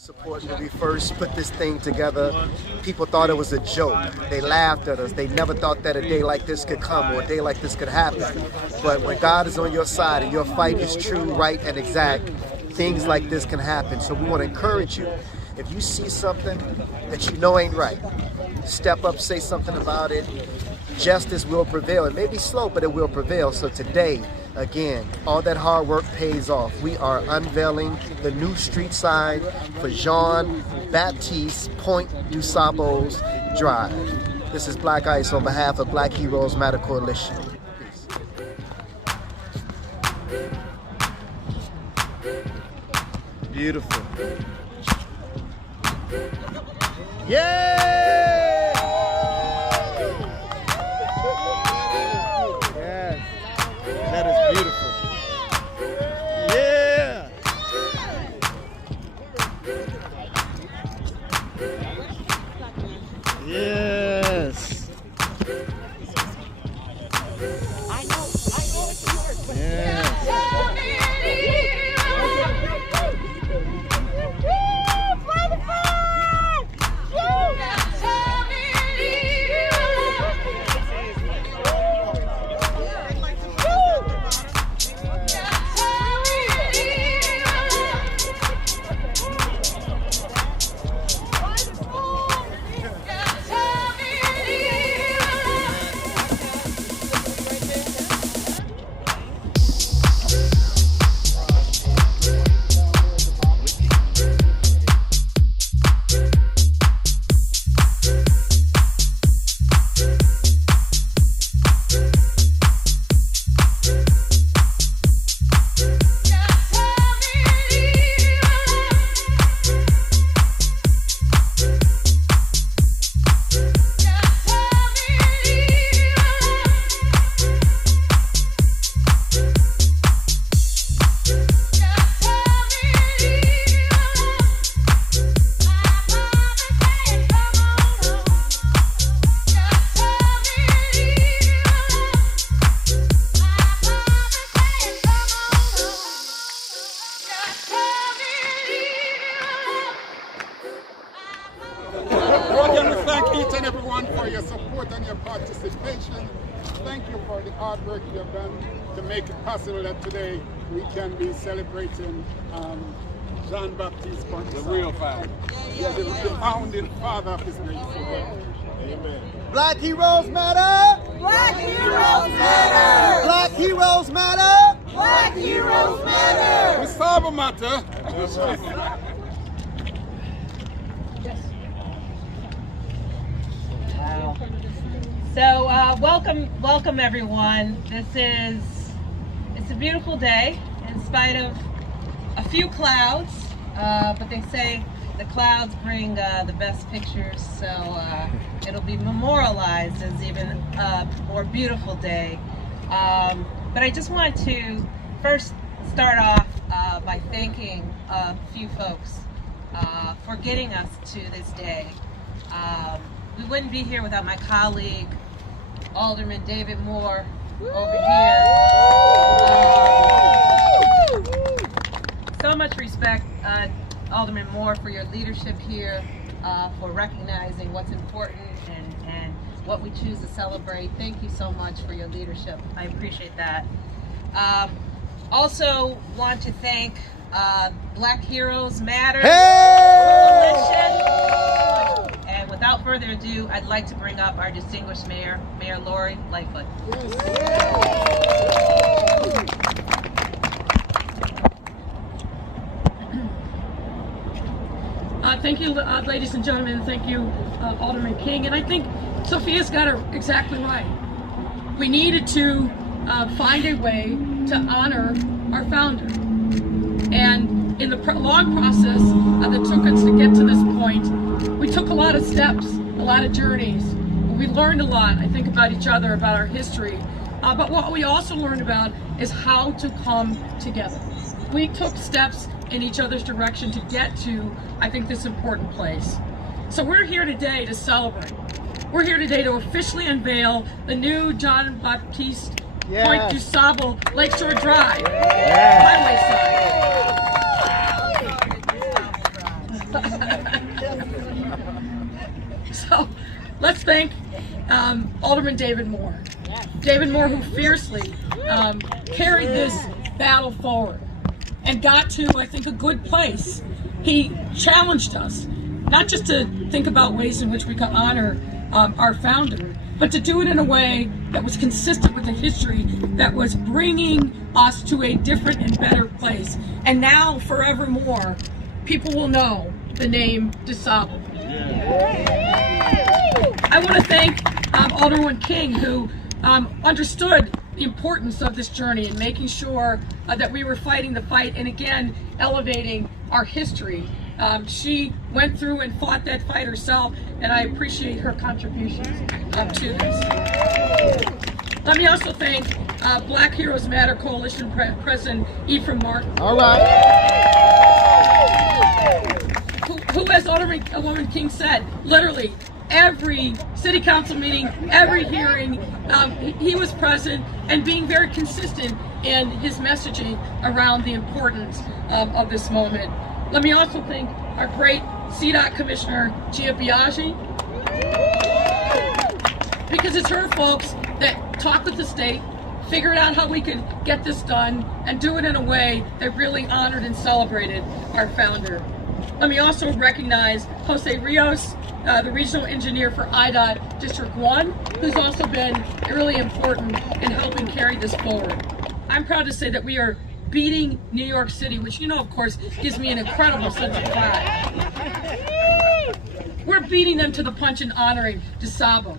Support when we first put this thing together, people thought it was a joke. They laughed at us. They never thought that a day like this could come or a day like this could happen. But when God is on your side and your fight is true, right, and exact, things like this can happen. So we want to encourage you. If you see something that you know ain't right, step up, say something about it. Justice will prevail. It may be slow, but it will prevail. So today, again, all that hard work pays off. We are unveiling the new street sign for Jean Baptiste Point Dusable's Drive. This is Black Ice on behalf of Black Heroes Matter Coalition. Peace. Beautiful. Yeah! That is beautiful. Yeah. Yes. I know. Yes. Thank each and everyone for your support and your participation. Thank you for the hard work you have done to make it possible that today we can be celebrating Jean Baptiste Point. The real father. Yeah, the founding father of his nation. Amen. Black Heroes Matter! Black Heroes Matter! Black Heroes Matter! Black Heroes Matter! Dusable matter. So welcome everyone. It's a beautiful day in spite of a few clouds, but they say the clouds bring the best pictures, so it'll be memorialized as even a more beautiful day. But I just wanted to first start off by thanking a few folks for getting us to this day. We wouldn't be here without my colleague, Alderman David Moore, over here. So much respect, Alderman Moore, for your leadership here, for recognizing what's important and what we choose to celebrate. Thank you so much for your leadership. I appreciate that. Also want to thank Black Heroes Matter Coalition. And without further ado, I'd like to bring up our distinguished mayor, Mayor Lori Lightfoot. Thank you, ladies and gentlemen. Thank you, Alderman King. And I think Sophia's got it exactly right. We needed to find a way to honor our founder. And in the long process that took us to get to this point, we took a lot of steps, a lot of journeys. We learned a lot, I think, about each other, about our history. But what we also learned about is how to come together. We took steps in each other's direction to get to, I think, this important place. So we're here today to celebrate. We're here today to officially unveil the new Jean Baptiste Point Dusable Lakeshore Drive highway sign. So let's thank Alderman David Moore. David Moore, who fiercely carried this battle forward and got to, I think, a good place. He challenged us, not just to think about ways in which we can honor our founder, but to do it in a way that was consistent with the history that was bringing us to a different and better place. And now, forevermore, people will know the name Dusable. I want to thank Alderman King, who understood the importance of this journey and making sure that we were fighting the fight and again elevating our history. She went through and fought that fight herself, and I appreciate her contributions to this. Let me also thank Black Heroes Matter Coalition President Ephraim Martin. All right. Who, as Alderman King said, literally every city council meeting, every hearing, he was present and being very consistent in his messaging around the importance of this moment. Let me also thank our great CDOT Commissioner, Gia Biaggi, because it's her folks that talk with the state, figured out how we could get this done, and do it in a way that really honored and celebrated our founder. Let me also recognize Jose Rios, the regional engineer for IDOT District 1, who's also been really important in helping carry this forward. I'm proud to say that we are beating New York City, which, you know, of course, gives me an incredible sense of pride. We're beating them to the punch and honoring Dusable.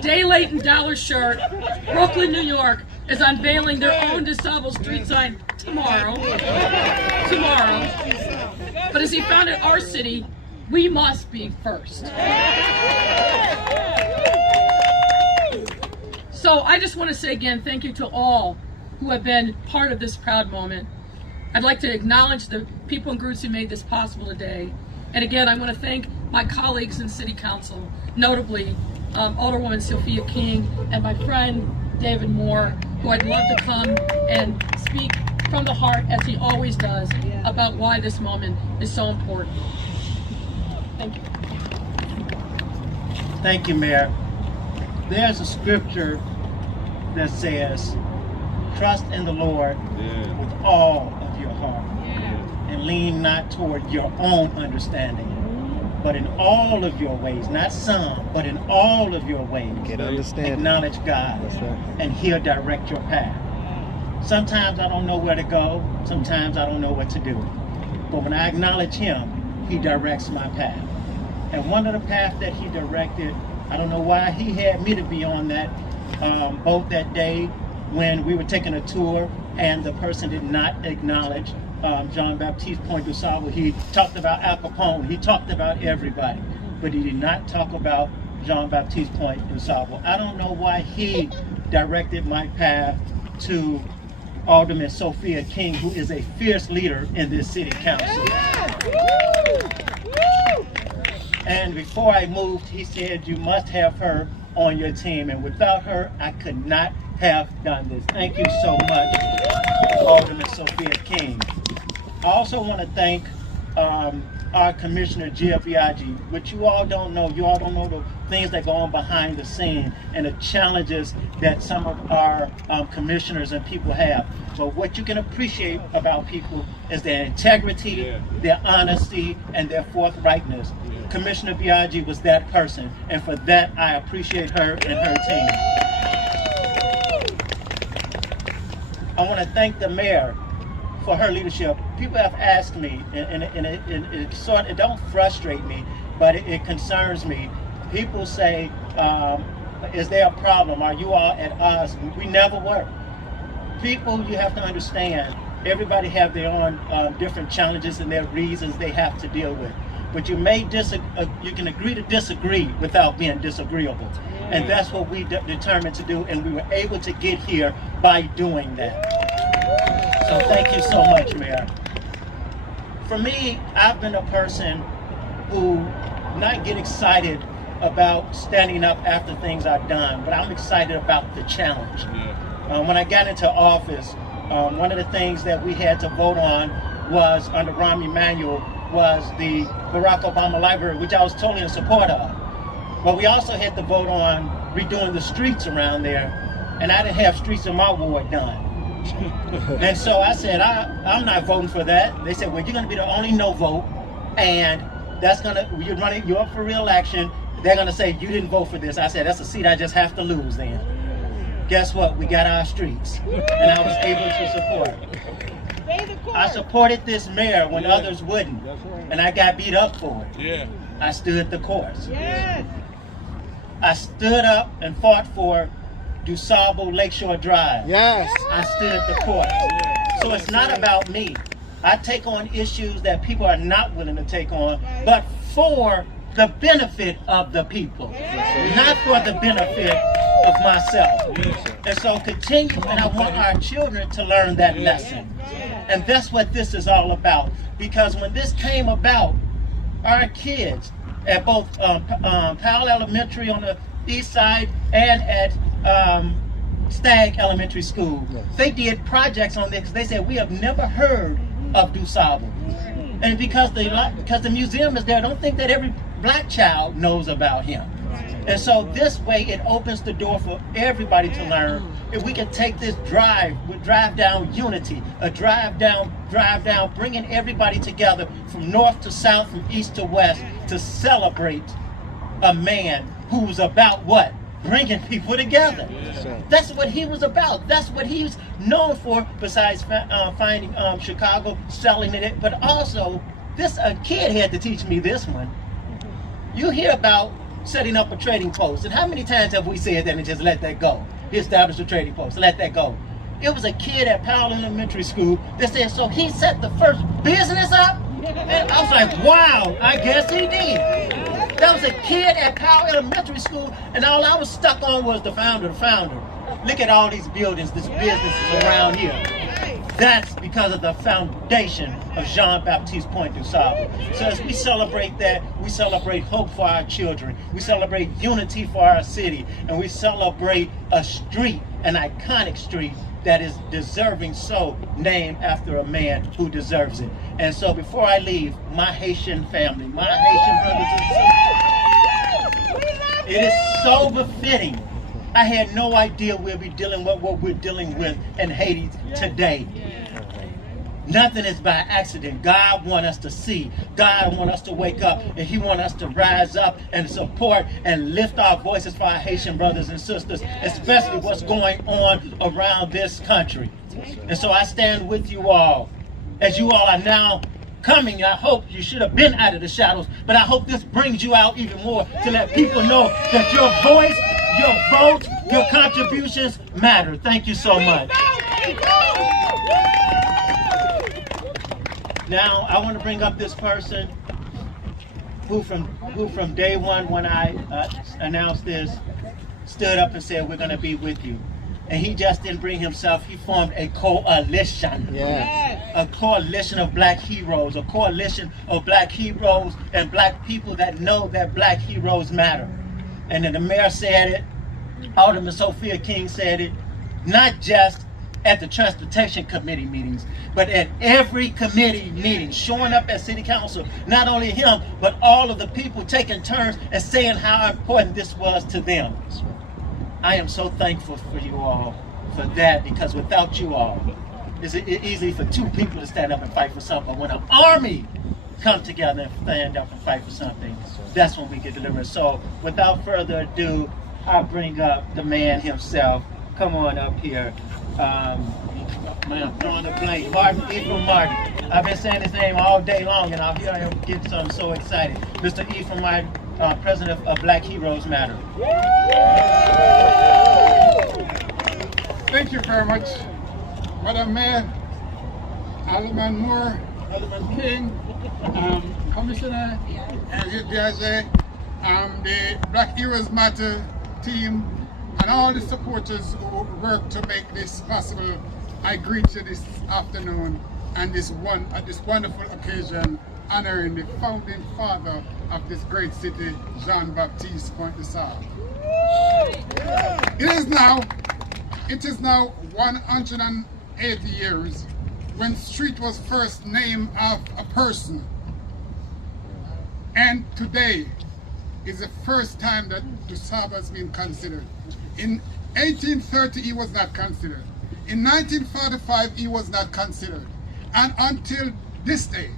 Day late and dollar short, Brooklyn, New York is unveiling their own Dusable street sign tomorrow. But as he founded our city, we must be first. So I just want to say again, thank you to all who have been part of this proud moment. I'd like to acknowledge the people and groups who made this possible today. And again, I want to thank my colleagues in City Council, notably Alderwoman Sophia King and my friend David Moore, who I'd love to come and speak from the heart, as he always does, about why this moment is so important. Thank you. Thank you, Mayor. There's a scripture that says, trust in the Lord with all of your heart and lean not toward your own understanding, but in all of your ways, not some, but in all of your ways, acknowledge God, and He'll direct your path. Sometimes I don't know where to go, sometimes I don't know what to do, but when I acknowledge Him, He directs my path. And one of the paths that He directed, I don't know why He had me to be on that boat that day when we were taking a tour and the person did not acknowledge Jean Baptiste Point Dusable. He talked about Al Capone, he talked about everybody, but he did not talk about Jean Baptiste Point Dusable. I don't know why he directed my path to Alderman Sophia King, who is a fierce leader in this city council. And before I moved, he said, you must have her on your team, and without her, I could not have done this. Thank you so much, Alderman Sophia King. I also want to thank our Commissioner, Gia Biaggi, which you all don't know. You all don't know the things that go on behind the scene and the challenges that some of our commissioners and people have. But what you can appreciate about people is their integrity, their honesty, and their forthrightness. Commissioner Biaggi was that person, and for that I appreciate her and her team. I want to thank the mayor for her leadership. People have asked me, and it don't frustrate me, but it concerns me. People say, is there a problem? Are you all at odds? We never were. People, you have to understand, everybody have their own different challenges and their reasons they have to deal with. But you may you can agree to disagree without being disagreeable. And that's what we determined to do, and we were able to get here by doing that. So thank you so much, Mayor. For me, I've been a person who not get excited about standing up after things are done, but I'm excited about the challenge. When I got into office, one of the things that we had to vote on was, under Rahm Emanuel, was the Barack Obama Library, which I was totally in support of. But we also had to vote on redoing the streets around there, and I didn't have streets in my ward done. And so I said, I'm not voting for that. They said, well, you're going to be the only no vote, and you're up for re-election. They're going to say you didn't vote for this. I said, that's a seat I just have to lose then. Guess what? We got our streets, and I was able to support. I supported this mayor when others wouldn't, and I got beat up for it. Yeah. I stood the course. Yes. I stood up and fought for Dusable Lakeshore Drive. Yes. I stood the course. So it's not about me. I take on issues that people are not willing to take on, but for the benefit of the people, not for the benefit of myself. And so continue, and I want our children to learn that lesson. And that's what this is all about. Because when this came about, our kids at both Powell Elementary on the east side and at Stagg Elementary School, they did projects on this. They said, we have never heard of Dusable. And because the museum is there, I don't think that every black child knows about him. And so this way it opens the door for everybody to learn. If we can take this drive down unity, a drive down, bringing everybody together from north to south, from east to west, to celebrate a man who was about what? Bringing people together. That's what he was about. That's what he was known for, besides finding Chicago, selling it. But also, a kid had to teach me this one. You hear about setting up a trading post, and how many times have we said that and just let that go? He established a trading post, let that go. It was a kid at Powell Elementary School that said, so he set the first business up? And I was like, wow, I guess he did. That was a kid at Powell Elementary School, and all I was stuck on was the founder. Look at all these buildings, these businesses around here. That's because of the foundation of Jean-Baptiste Point Dusable. So as we celebrate that, we celebrate hope for our children. We celebrate unity for our city. And we celebrate a street, an iconic street, that is deserving so, named after a man who deserves it. And so before I leave, my Haitian family, my Haitian brothers and sisters, it is so befitting. I had no idea we'll be dealing with what we're dealing with in Haiti today. Nothing is by accident. God wants us to see. God wants us to wake up, and He wants us to rise up and support and lift our voices for our Haitian brothers and sisters, especially what's going on around this country. And so I stand with you all. As you all are now coming, I hope you should have been out of the shadows, but I hope this brings you out even more to let people know that your voice, your vote, your contributions matter. Thank you so much. Now, I want to bring up this person who from day one when I announced this, stood up and said, we're going to be with you. And he just didn't bring himself, he formed a coalition. Yes. A coalition of black heroes, a coalition of black heroes and black people that know that black heroes matter. And then the mayor said it, Alderman Sophia King said it, not just at the Transportation Committee meetings, but at every committee meeting, showing up at City Council, not only him, but all of the people taking turns and saying how important this was to them. I am so thankful for you all for that, because without you all, it's easy for two people to stand up and fight for something. When an army come together and stand up and fight for something, that's when we get delivered. So without further ado, I'll bring up the man himself. Come on up here. Man, I'm drawing a blank. Ephraim Martin. I've been saying his name all day long, and here I am getting something so excited. Mr. Ephraim Martin, president of Black Heroes Matter. Thank you very much, Madam Mayor, Alderman Moore, Alderman King, Commissioner Diage, the Black Heroes Matter team, and all the supporters who work to make this possible. I greet you this afternoon and this wonderful occasion, honoring the founding father of this great city, Jean-Baptiste Point Dusable. It is now 180 years when street was first named of a person, And today is the first time that Dusable has been considered. In 1830, he was not considered. In 1945, he was not considered. And until this day,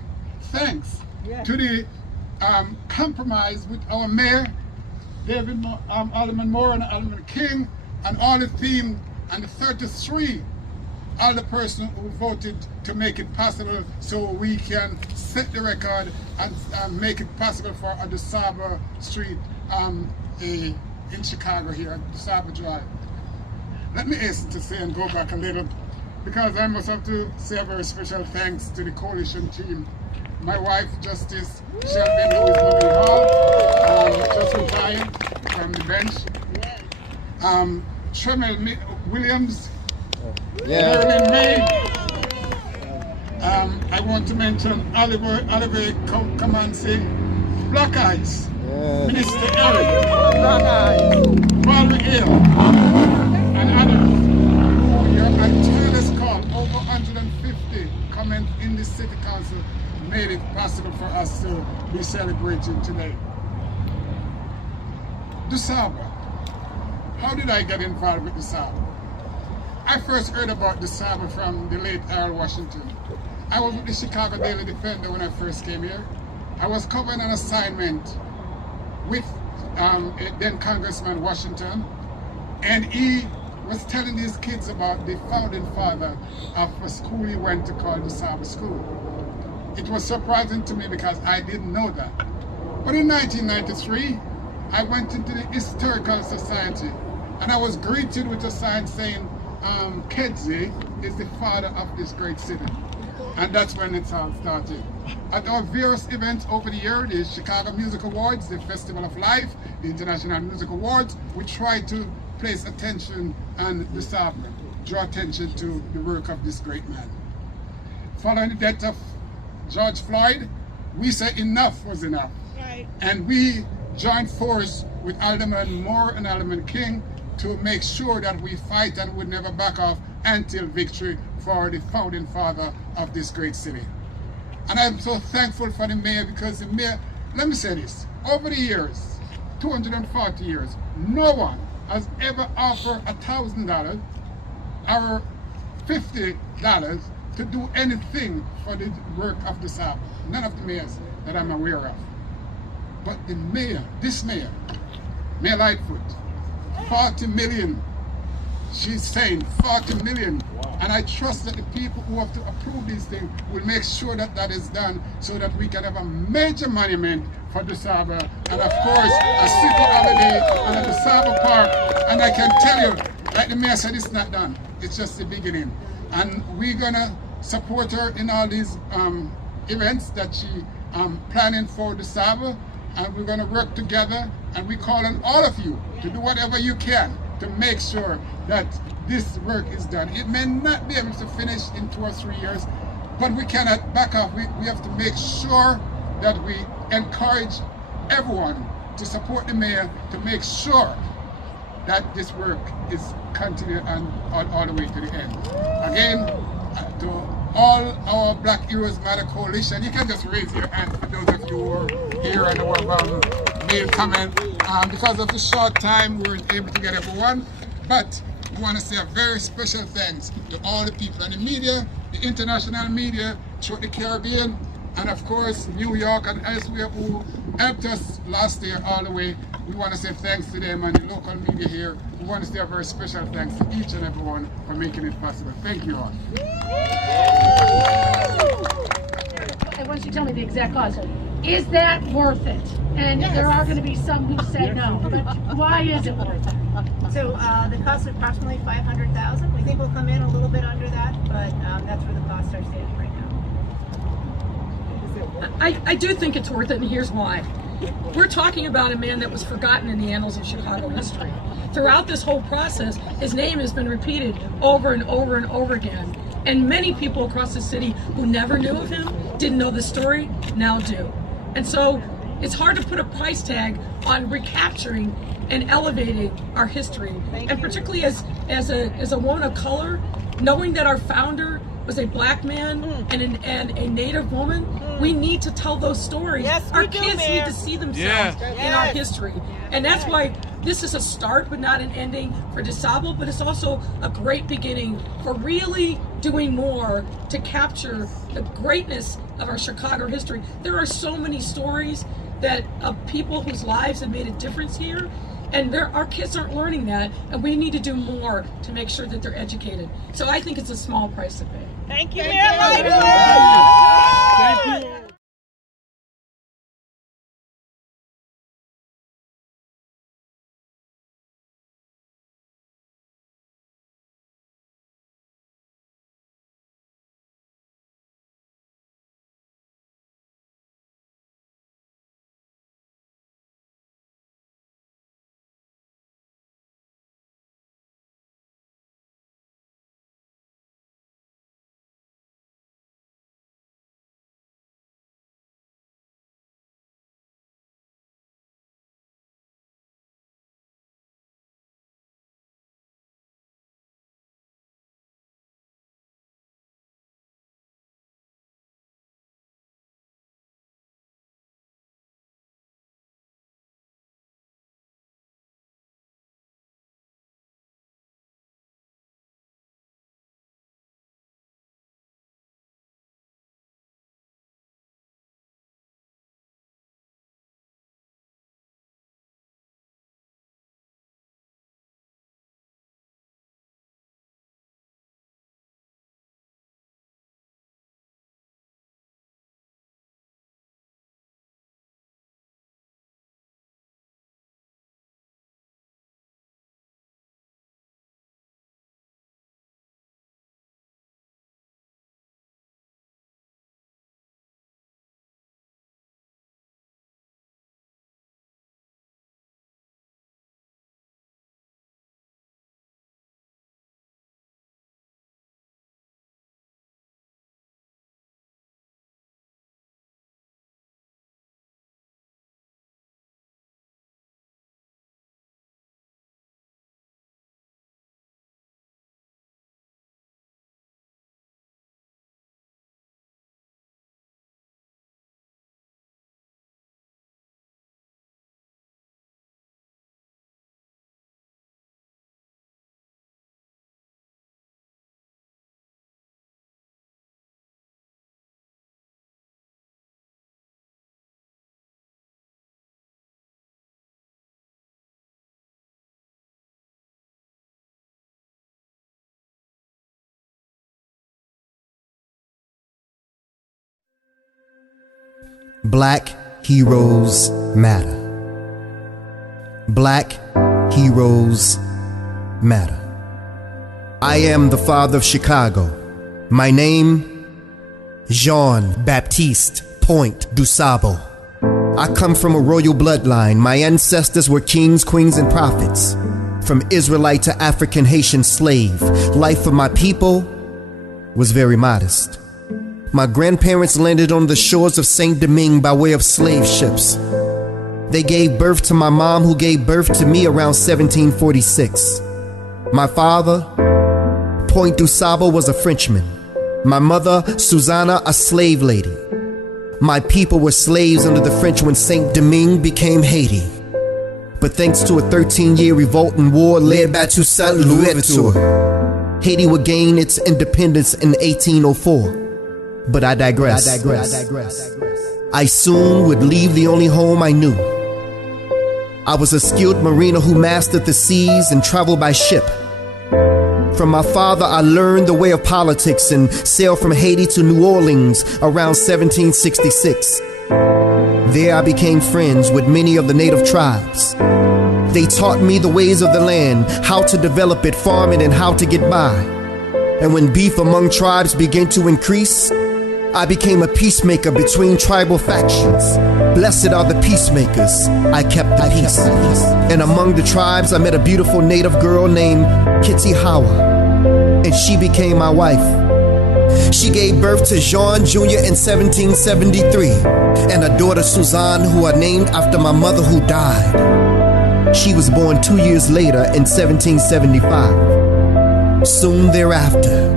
thanks to the compromise with our mayor, Alderman Moore and Alderman King, and all the team, and the 33 other persons who voted to make it possible so we can set the record and make it possible for a Dusable Street in Chicago here, Dusable Drive. Let me hasten to say and go back a little, because I must have to say a very special thanks to the coalition team. My wife, Justice Shelby, who is moving home, just retired from the bench. Tremel Williams, Marilyn May. I want to mention Oliver Comansi, Black Eyes, Minister Eric, Valerie Hill, and others. Your tireless call, over 150 comments in the City Council, made it possible for us to be celebrating today. Dusable. How did I get involved with Dusable? I first heard about Dusable from the late Earl Washington. I was with the Chicago Daily Defender when I first came here. I was covering an assignment with then Congressman Washington, and he was telling these kids about the founding father of a school he went to called Dusable School. It was surprising to me because I didn't know that. But in 1993, I went into the Historical Society, and I was greeted with a sign saying, Kedzie is the father of this great city. And that's when it all started. At our various events over the year, the Chicago Music Awards, the Festival of Life, the International Music Awards, we try to place attention on Dusable, draw attention to the work of this great man. Following the death of George Floyd, we said enough was enough. Right. And we joined force with Alderman Moore and Alderman King to make sure that we fight and would never back off until victory for the founding father of this great city. And I'm so thankful for the mayor, because the mayor, let me say this, over the years, 240 years, no one has ever offered $1,000 or $50 to do anything for the work of Dusable. None of the mayors that I'm aware of. But the mayor, this mayor, Mayor Lightfoot, 40 million. She's saying 40 million. Wow. And I trust that the people who have to approve these things will make sure that that is done, so that we can have a major monument for Dusable, and of course a city holiday and a Dusable Park. And I can tell you, like the mayor said, it's not done. It's just the beginning. And we're gonna support her in all these events that she planning for Dusable, and we're gonna work together, and we call on all of you to do whatever you can to make sure that this work is done. It may not be able to finish in 2 or 3 years, but we cannot back off. We have to make sure that we encourage everyone to support the mayor, to make sure that this work is continued all the way to the end. Again, to all our Black Heroes Matter Coalition, you can just raise your hand for those of you who are here and who have made comment. Because of the short time, we weren't able to get everyone, but we want to say a very special thanks to all the people in the media, the international media, throughout the Caribbean, and of course New York and elsewhere, who helped us last year all the way. We want to say thanks to them, and the local media here. We want to say a very special thanks to each and everyone for making it possible. Thank you all. I want you to tell me the exact cost. Is that worth it? And yes. There are going to be some who say no, but why is it worth it? So the cost is approximately $500,000. We think we'll come in a little bit under that, but that's where the costs are standing right now. I do think it's worth it, and here's why. We're talking about a man that was forgotten in the annals of Chicago history. Throughout this whole process, his name has been repeated over and over and over again. And many people across the city who never knew of him, didn't know the story, now do. And so it's hard to put a price tag on recapturing and elevating our history. And particularly as a woman of color, knowing that our founder was a black man and a Native woman. We need to tell those stories. Yes, our we do, kids Mayor. need to see themselves in our history. And that's why this is a start but not an ending for Dusable, but it's also a great beginning for really doing more to capture the greatness of our Chicago history. There are so many stories that of people whose lives have made a difference here, and our kids aren't learning that, and we need to do more to make sure that they're educated. So I think it's a small price to pay. Thank you, Mayor Lightfoot. Thank you. Black Heroes Matter. Black Heroes Matter. I am the father of Chicago. My name, Jean Baptiste Point Dusable. I come from a royal bloodline. My ancestors were kings, queens, and prophets. From Israelite to African Haitian slave, life of my people was very modest. My grandparents landed on the shores of Saint Domingue by way of slave ships. They gave birth to my mom, who gave birth to me around 1746. My father, Point Dusable, was a Frenchman. My mother, Susanna, a slave lady. My people were slaves under the French when Saint Domingue became Haiti. But thanks to a 13-year revolt and war led by Toussaint Louverture, Haiti would gain its independence in 1804. But I digress. I soon would leave the only home I knew. I was a skilled mariner who mastered the seas and traveled by ship. From my father, I learned the way of politics and sailed from Haiti to New Orleans around 1766. There I became friends with many of the native tribes. They taught me the ways of the land, how to develop it, farm it, and how to get by. And when beef among tribes began to increase, I became a peacemaker between tribal factions. Blessed are the peacemakers. I kept the peace. And among the tribes, I met a beautiful native girl named Kitty Hawa, and she became my wife. She gave birth to Jean Jr. in 1773, and a daughter, Suzanne, who are named after my mother who died. She was born 2 years later in 1775. Soon thereafter,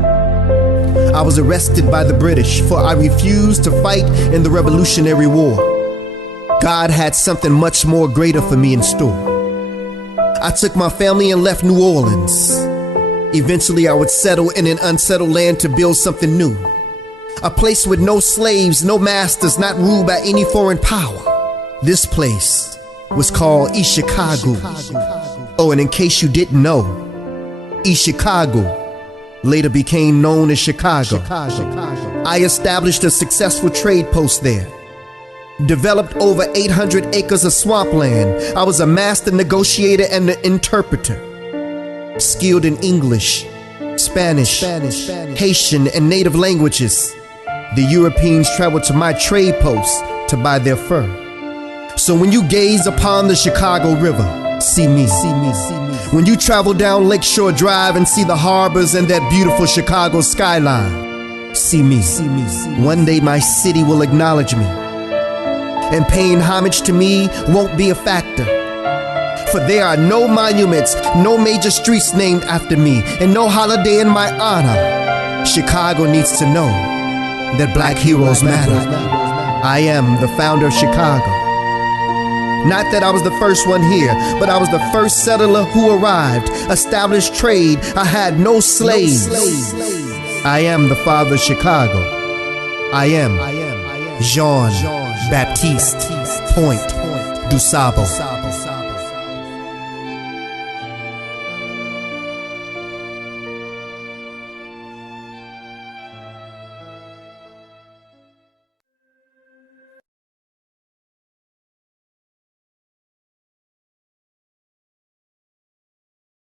I was arrested by the British, for I refused to fight in the Revolutionary War. God had something much more greater for me in store. I took my family and left New Orleans. Eventually I would settle in an unsettled land to build something new. A place with no slaves, no masters, not ruled by any foreign power. This place was called East Chicago. Oh, and in case you didn't know, East Chicago later became known as Chicago. I established a successful trade post there. Developed over 800 acres of swampland. I was a master negotiator and an interpreter. Skilled in English, Spanish, Haitian, and native languages. The Europeans traveled to my trade post to buy their fur. So when you gaze upon the Chicago River, see me. When you travel down Lakeshore Drive and see the harbors and that beautiful Chicago skyline, see me. One day my city will acknowledge me. And paying homage to me won't be a factor. For there are no monuments, no major streets named after me, and no holiday in my honor. Chicago needs to know that black heroes matter. I am the founder of Chicago. Not that I was the first one here, but I was the first settler who arrived, established trade. I had no slaves. I am the father of Chicago. I am Jean Baptiste Point Dusable.